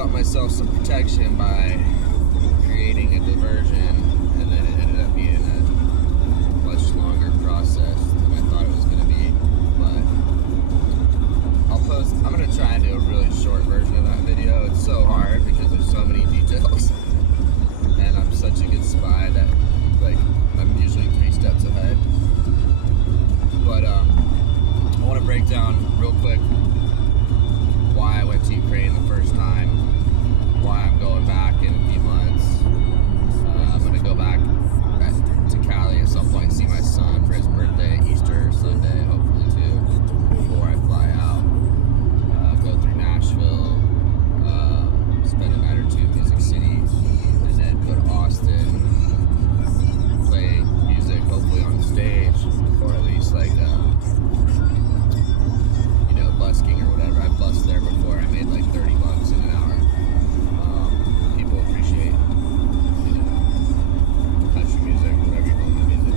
got myself some protection by creating a diversion, and then it ended up being a much longer process than I thought it was going to be. But I'm going to try and do a really short version of that video. It's so hard because there's so many details, and I'm such a good spy that I'm usually 3 steps ahead. But I want to break down real quick why I went to Ukraine the first time, why I'm going back in a few months. I'm going to go back to Cali at some point and see my son for his birthday, Easter Sunday, hopefully too, before I fly out. Go through Nashville, spend a night or two in Music City, and then go to Austin, play music, hopefully on the stage, or at least busking or whatever. I've busked there before. I made like $30 in an hour. People appreciate, country music, whatever you call music.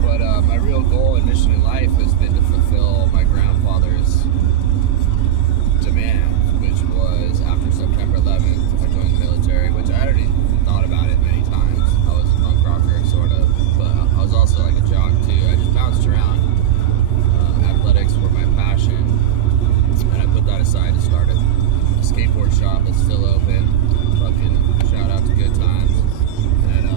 But my real goal and mission in life has been to fulfill my grandfather's demand, which was after September 11th, I joined the military, which I already thought about it many times. I was a punk rocker, sort of, but I was also like a jock too. I just bounced around. Athletics were my passion, and I put that aside to start a skateboard shop that's still open. Fucking shout out to Good Times. And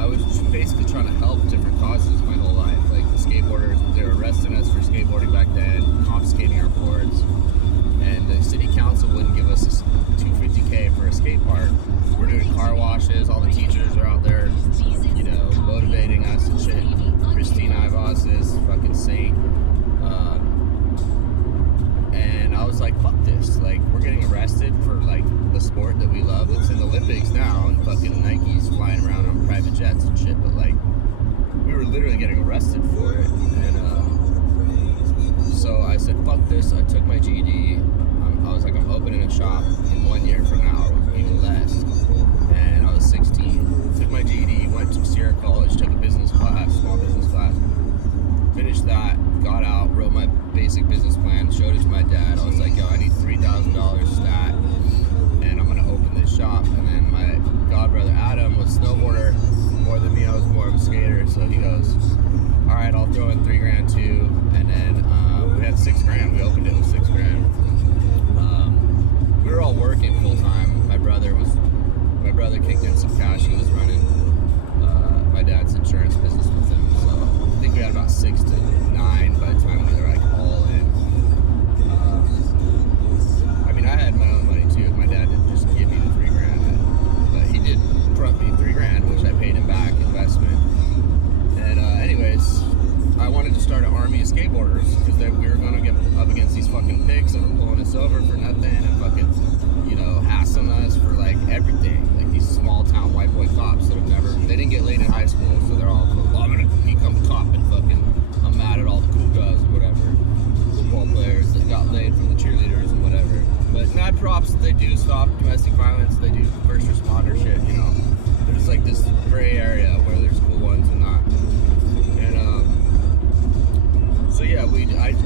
I was just basically trying to help different causes my whole life. Like the skateboarders, they were arresting us for skateboarding back then, confiscating our boards, and the city council wouldn't give us $250K for a skate park. We're doing car washes, all the teachers are out there, motivating us and shit. Christine Ivas is fucking saint. And I was like, fuck this. Like, we're getting arrested for, the sport that we love. It's in the Olympics now, and fucking Nike's flying around on private jets and shit, but, we were literally getting arrested for it. And, so I said, fuck this. I took my GED. I was like, I'm opening a shop in 1 year from now, even less. And I was 16. Took my GED, went to Sierra College, took a business class, small business class. Finished that, got out, wrote my basic business plan, showed it to my dad. I was like, yo, I need $3,000 stat, and I'm gonna open this shop. And then my godbrother Adam was a snowboarder more than me. I was more of a skater, so he goes, all right, I'll throw in $3,000 too. And then we had $6,000. We opened it with $6,000. We were all working full time. My brother kicked in some cash. He was running my dad's insurance business with him. So I think we had about 6 to 9 by the time we were all in. I had my own money too. My dad didn't just give me the $3,000, but he did front me $3,000, which I paid him back, investment. And anyways, I wanted to start an army of skateboarders because we were going to get up against these fucking pigs that were pulling us over for nothing and fucking, hassling us for everything. These small town white boy cops that they didn't get laid in high school, so they're all, well, I'm gonna become a cop and I'm mad at all the cool guys or whatever. Football players that got laid from the cheerleaders and whatever. But mad props, they do stop domestic violence, they do first responder shit, There's this gray area where there's cool ones and not. And so yeah,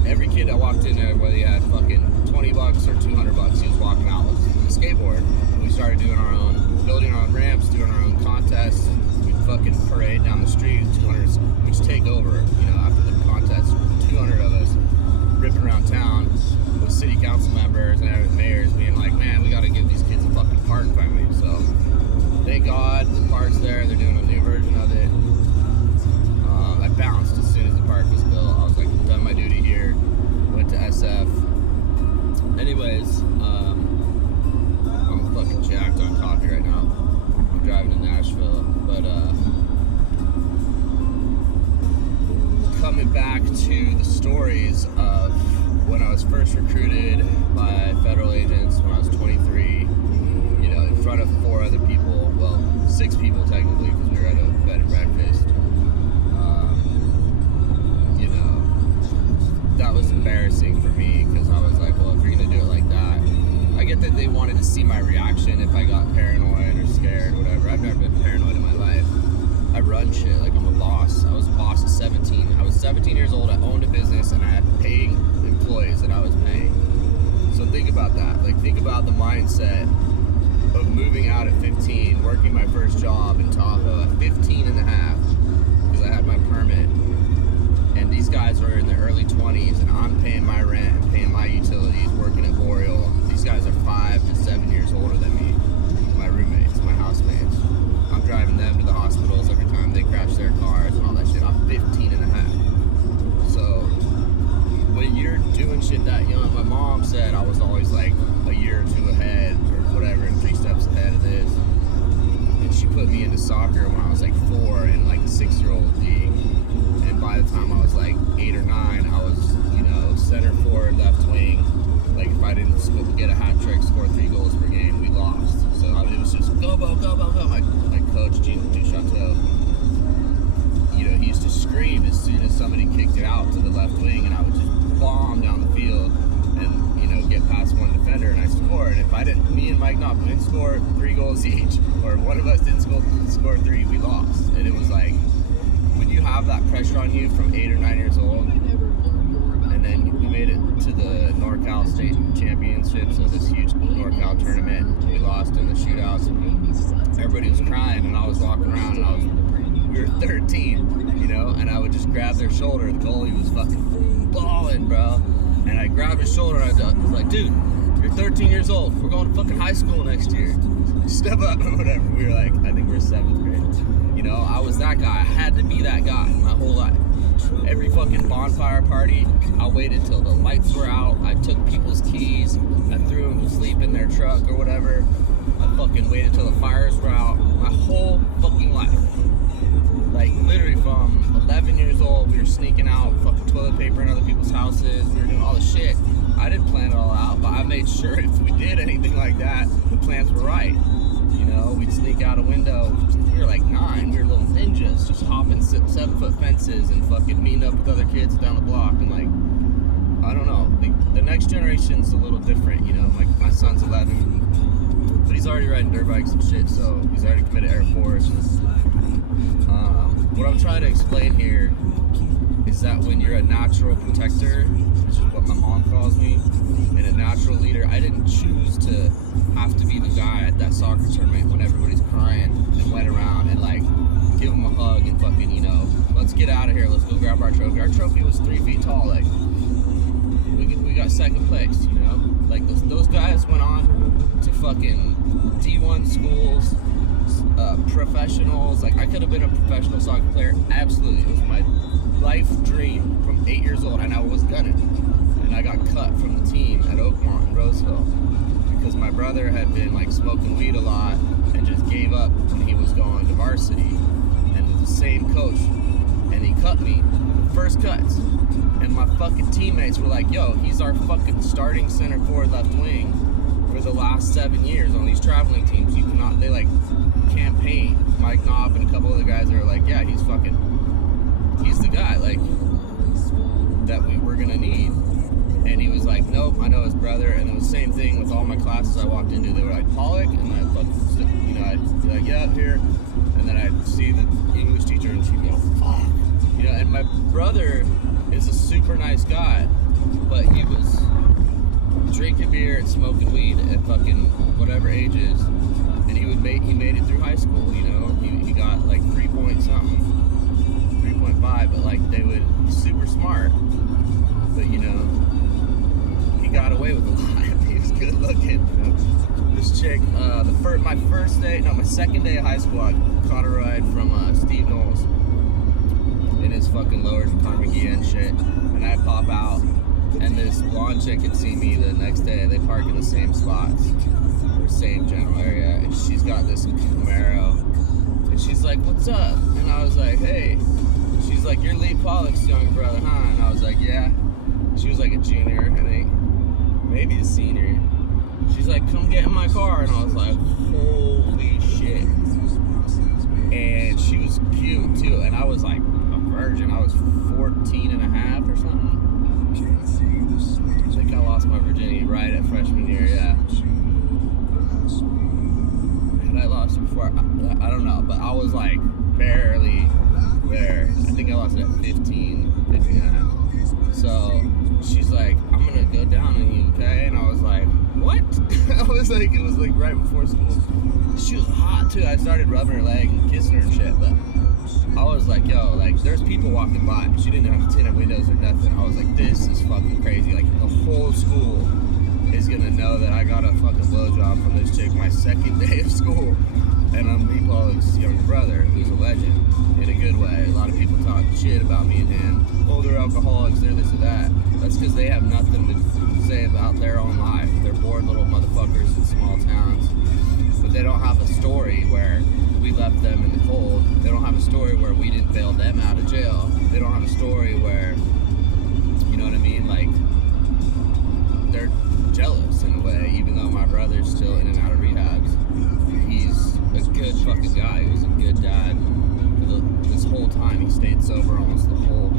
every kid that walked in there, whether he had fucking $20 or $200, he was walking out with a skateboard. We started doing building our own ramps, doing our own contests. We'd fucking parade down the street, 200, we'd take over, after the contest, 200 of us ripping around town with city council members and mayors being like, man, we gotta give these kids a fucking park finally. So thank God the park's there, they're doing a new version of it. I bounced as soon as the park was built. I was like, I've done my duty here, went to SF. Anyways, I'm fucking jacked on coffee right now. I'm driving to Nashville, but coming back to the stories of when I was first recruited by federal agents when I was 23, in front of 4 other people, well, 6 people technically, because we were at a bed and breakfast. That was embarrassing for me because I was like, well, if you're gonna do it like that, I get that they wanted to see my reaction if I got paranoid or scared, whatever. I've never been paranoid in my life. I run shit, I'm a boss. I was a boss at 17. I was 17 years old, I owned a business, and I had paying employees that I was paying. So think about that. Like, think about the mindset of moving out at 15, working my first job in Tahoe at 15 and a half, because I had my permit. And these guys were in their early 20s, and I'm paying my rent and paying my utilities, working at Boreal. These guys are 5 to 7 years older than me. My roommates, my housemates. I'm driving them to the hospitals every time they crash their cars and all that shit. I'm 15 and a half. So when you're doing shit that young, my mom said I was always like a year or two ahead or whatever, and 3 steps ahead of this. And she put me into soccer when I was like 4 in like a 6-year-old league. And by the time I was like 8 or 9, I was, center forward, left wing. Like, if I didn't get a hat trick, score 3 goals per game, we lost. So it was just go, go, go, go, go. My coach, Gene Duchateau, he used to scream as soon as somebody kicked it out to the left wing, and I would just bomb down the field and, get past one defender, and I scored. And if me and Mike Knopf didn't score 3 goals each, or one of us didn't score 3, we lost. And it was like, when you have that pressure on you from 8 or 9 years old, and then we made it to the NorCal State Championship, so this huge NorCal tournament, we lost in the shootouts, and everybody was crying, and I was walking around, and we were 13, and I would just grab their shoulder. The goalie was fucking balling, bro, and I grabbed his shoulder, and I was like, dude, you're 13 years old, we're going to fucking high school next year, step up, or whatever. We were like, I think we were 7th grade. I was that guy. I had to be that guy my whole life. Every fucking bonfire party, I waited till the lights were out. I took people's keys. I threw them to sleep in their truck or whatever. I fucking waited till the fires were out. My whole fucking life. Like, literally from 11 years old, we were sneaking out fucking toilet paper in other people's houses. We were doing all the shit. I didn't plan it all out, but I made sure if we did anything like that, the plans were right. We'd sneak out a window. We were like 9. We were little ninjas, just hopping 7-foot fences and fucking meeting up with other kids down the block. And like, I don't know. The next generation's a little different. My son's 11, but he's already riding dirt bikes and shit. So he's already committed Air Force. What I'm trying to explain here is that when you're a natural protector, which is what my mom calls me, and a natural leader, I didn't choose to have to be the guy at that soccer tournament when everybody's crying, and went around and like give them a hug and fucking, let's get out of here, let's go grab our trophy. Our trophy was 3 feet tall. Like, we got 2nd place, like those guys went on to fucking D1 schools, professionals. Like, I could have been a professional soccer player, absolutely. It was my life dream from 8 years old, and I was gunning. And I got cut from the team at Oakmont in Roseville because my brother had been like smoking weed a lot and just gave up when he was going to varsity, and it was the same coach, and he cut me first cuts, and my fucking teammates were like, yo, he's our fucking starting center forward left wing for the last 7 years on these traveling teams. You cannot, they like campaign Mike Knopf and a couple other guys that are like, yeah, he's the guy, like, that we were gonna need. And he was like, nope, I know his brother. And it was the same thing with all my classes I walked into. They were like, Pollock? And I'd fucking, I'd be like, yeah, here. And then I'd see the English teacher and she'd go, fuck. And my brother is a super nice guy, but he was drinking beer and smoking weed at fucking whatever ages. And he made it through high school, He got like 3 point something, 3.5, but like they would, super smart. But he got away with a lot. He was good looking. This chick, my second day of high school, I caught a ride from Steve Knowles in his fucking lowers and Conor McGee and shit. And I pop out, and this blonde chick had seen me the next day. They park in the same spots, or same general area, and she's got this Camaro. And she's like, what's up? And I was like, hey. She's like, you're Lee Pollock's younger brother, huh? And I was like, yeah. She was like a junior, I think, maybe a senior. She's like, come get in my car. And I was like, holy shit. And she was cute too. And I was like a virgin. I was 14 and a half or something. I think I lost my virginity right at freshman year, yeah. And I lost it before, I don't know, but I was like barely there. I think I lost it at 15 and a half. So she's like, I'm gonna go down on you, okay? And I was like, what? I was like, it was like right before school. She was hot too. I started rubbing her leg and kissing her and shit, but I was like, yo, like, there's people walking by. She didn't have tinted windows or nothing. I was like, this is fucking crazy. Like, the whole school is gonna know that I got a fucking blowjob from this chick my second day of school. And I'm Lee Pollock's younger brother, who's a legend, in a good way. A lot of people talk shit about me and him. Oh, they're alcoholics, they're this or that. That's because they have nothing to say about their own life. They're bored little motherfuckers in small towns. But they don't have a story where we left them in the cold. They don't have a story where we didn't bail them out of jail. They don't have a story where, you know what I mean? Like, they're jealous in a way, even though my brother's still in and out of rehabs. He's a good fucking guy. He was a good dad. This whole time, he stayed sober almost the whole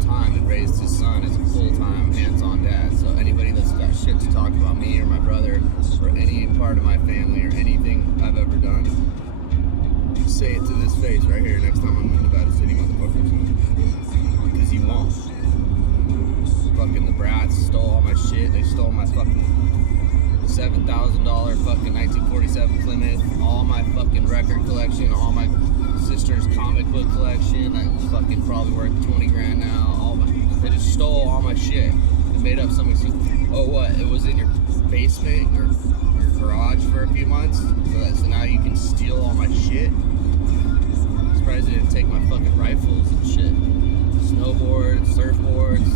time and raised his son as a full-time, hands-on dad. So anybody that's got shit to talk about me or my brother or any part of my family or anything I've ever done, say it to this face right here next time I'm in Nevada City, motherfuckers. Because you won't. Fucking the brats stole all my shit. They stole my fucking $7,000 fucking 1947 Plymouth, all my fucking record collection, all my sister's comic book collection that was fucking probably worth 20 grand now. They just stole all my shit. They made up something. Oh, what? It was in your basement or your garage for a few months, so now you can steal all my shit. I'm surprised they didn't take my fucking rifles and shit, snowboards, surfboards,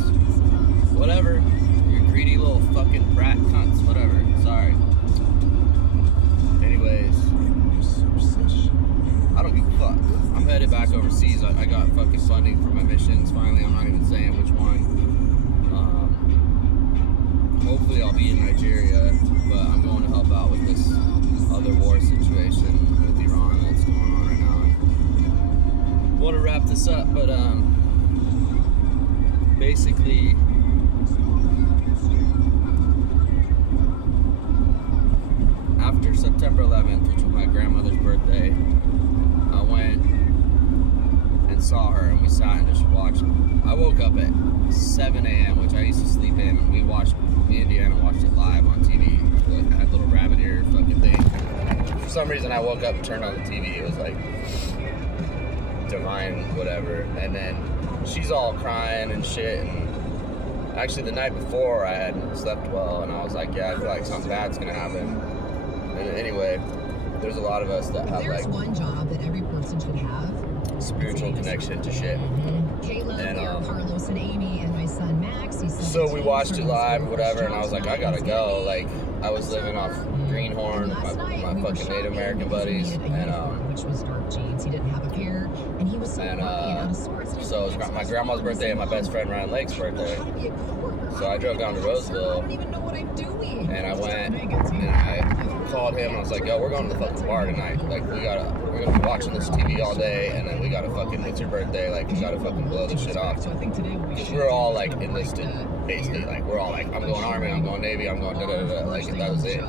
whatever. You greedy little fucking brat cunts. Whatever. Sorry. Anyways, I don't give a fuck. I'm headed back overseas. I got fucking funding for my missions finally. I'm not even saying which one. Hopefully I'll be in Nigeria, but I'm going to help out with this other war situation with Iran that's going on right now. I want to wrap this up, but basically, after September 11th, which was my grandmother's birthday, I went and saw her, and we sat and just watched. I woke up at 7 a.m., which I used to sleep in, and me and Deanna watched it live on TV. I had a little rabbit ear fucking thing. For some reason, I woke up and turned on the TV. It was like divine whatever. And then she's all crying and shit. And actually, the night before, I hadn't slept well, and I was like, yeah, I feel like something bad's gonna happen. And anyway, there's a lot of us that have like one job that every person should have. Spiritual connection to shit. Caleb, and Carlos, and Amy, and my son Max. So we watched it live, whatever, and I was like, I gotta go. Like, I was living off Greenhorn with my fucking Native American buddies, and which was dark jeans. He didn't have a pair, and he was so so it was my grandma's birthday and my best friend Ryan Lake's birthday. So I drove down to Roseville. I don't even know what I'm doing. And I went and I called him and I was like, yo, we're going to the fucking bar tonight. Like, we're gonna be watching this TV all day, and then we gotta fucking, it's your birthday, like, we gotta fucking blow this shit off. Because we're all like enlisted, basically. Like, we're all like, I'm going Army, I'm going Navy, I'm going da-da-da-da. Like, that was it.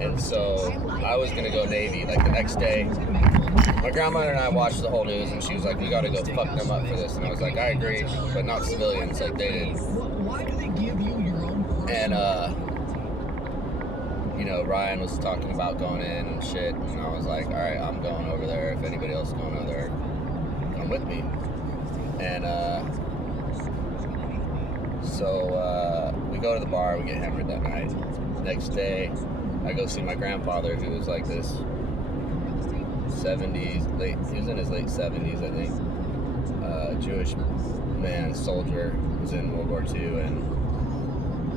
And so I was gonna go Navy. Like, the next day, my grandmother and I watched the whole news, and she was like, we gotta go fuck them up for this. And I was like, I agree, but not civilians like they did. And you know, Ryan was talking about going in and shit, and I was like, all right, I'm going over there. If anybody else is going over there, come with me. And so we go to the bar, we get hammered that night. Next day, I go see my grandfather, who was like this 70s, he was in his late 70s, I think. Jewish man, soldier, was in World War II and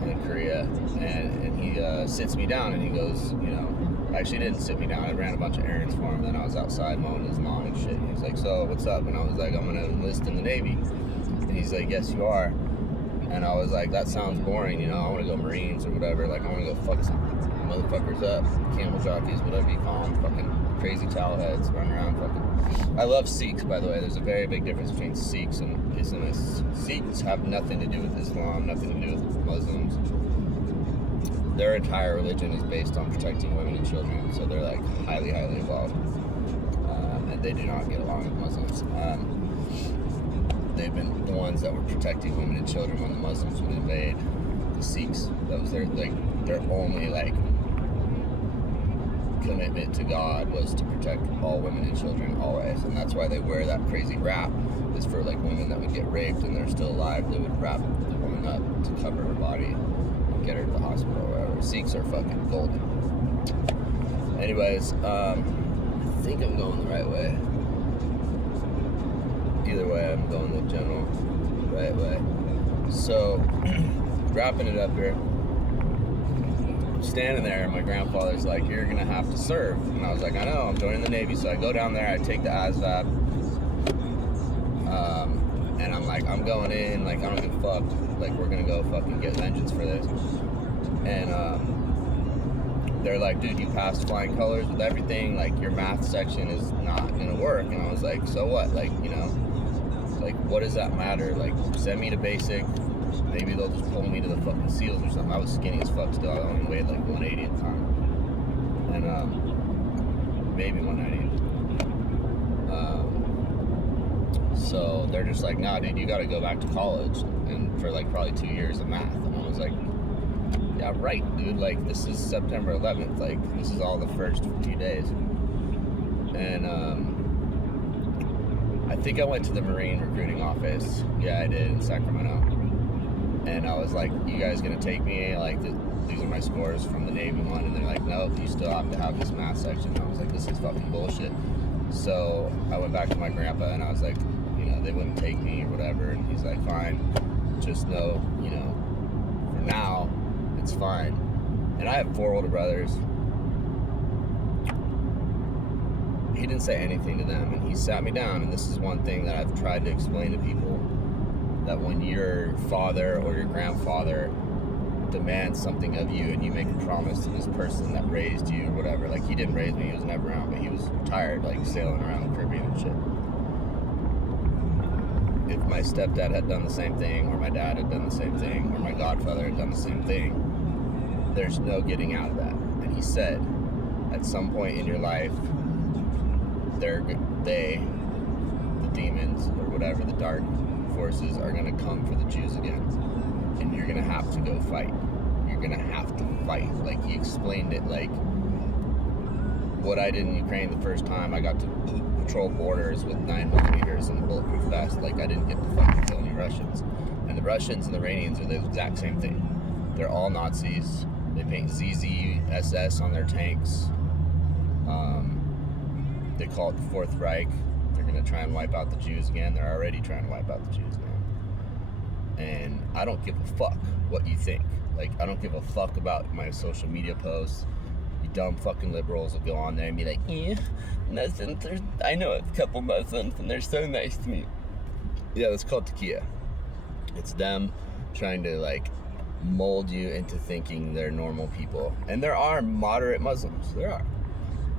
in Korea, and he sits me down and he goes, you know, actually didn't sit me down, I ran a bunch of errands for him, then I was outside mowing his lawn and shit, and he's like, so what's up? And I was like, I'm gonna enlist in the Navy. And he's like, yes you are. And I was like, that sounds boring, you know, I want to go Marines or whatever, like I want to go fuck some motherfuckers up, camel jockeys, whatever you call them, fucking crazy towel heads, run around fucking. I love Sikhs, by the way. There's a very big difference between Sikhs and Islamists. Sikhs have nothing to do with Islam, nothing to do with Muslims. Their entire religion is based on protecting women and children, so they're like highly, highly involved, and they do not get along with Muslims. they've been the ones that were protecting women and children when the Muslims would invade the Sikhs. That was their only like commitment to God was to protect all women and children always, and that's why they wear that crazy wrap. Is for like women that would get raped and they're still alive, they would wrap the woman up to cover her body and get her to the hospital or whatever. Sikhs are fucking golden. Anyways, I think I'm going the right way. Either way, I'm going the general right way. So, wrapping it up here, standing there, and my grandfather's like, "You're gonna have to serve," and I was like, "I know, I'm joining the Navy." So I go down there, I take the ASVAB, and I'm like, I'm going in, like, I don't give a fuck, like, we're gonna go fucking get vengeance for this. And they're like, "Dude, you passed flying colors with everything, like, your math section is not gonna work." And I was like, "So what? Like, you know, like, what does that matter? Like, send me to basic, maybe they'll just pull me to the fucking SEALs or something." I was skinny as fuck still, I only weighed like 180 at the time. And maybe 190. So they're just like, "Nah, dude, you gotta go back to college," and for like probably 2 years of math. And I was like, "Yeah, right, dude, like, this is September 11th, like, this is all the first few days." And I think I went to the Marine recruiting office. Yeah, I did, in Sacramento. And I was like, "You guys gonna take me? Like, these are my scores from the Navy one." And they're like, "No, you still have to have this math section." And I was like, "This is fucking bullshit." So I went back to my grandpa and I was like, you know, they wouldn't take me or whatever. And he's like, "Fine, just know, you know, for now, it's fine." And I have 4 older brothers. He didn't say anything to them, and he sat me down. And this is one thing that I've tried to explain to people, that when your father or your grandfather demands something of you and you make a promise to this person that raised you or whatever, like, he didn't raise me, he was never around, but he was retired, like, sailing around the Caribbean and shit. If my stepdad had done the same thing, or my dad had done the same thing, or my godfather had done the same thing, there's no getting out of that. And he said, at some point in your life, the demons or whatever, the dark forces are going to come for the Jews again, and you're going to have to go fight. You're going to have to fight. Like, he explained it like what I did in Ukraine the first time. I got to patrol borders with 9mm and a bulletproof vest. Like, I didn't get to fucking kill any Russians. And the Russians and the Iranians are the exact same thing. They're all Nazis. They paint ZZSS on their tanks. They call it the Fourth Reich. They're going to try and wipe out the Jews again. They're already trying to wipe out the Jews now. And I don't give a fuck what you think. Like, I don't give a fuck about my social media posts. You dumb fucking liberals will go on there and be like, "Yeah, Muslims, I know a couple Muslims and they're so nice to me." Yeah, that's called taqiyya. It's them trying to, like, mold you into thinking they're normal people. And there are moderate Muslims. There are.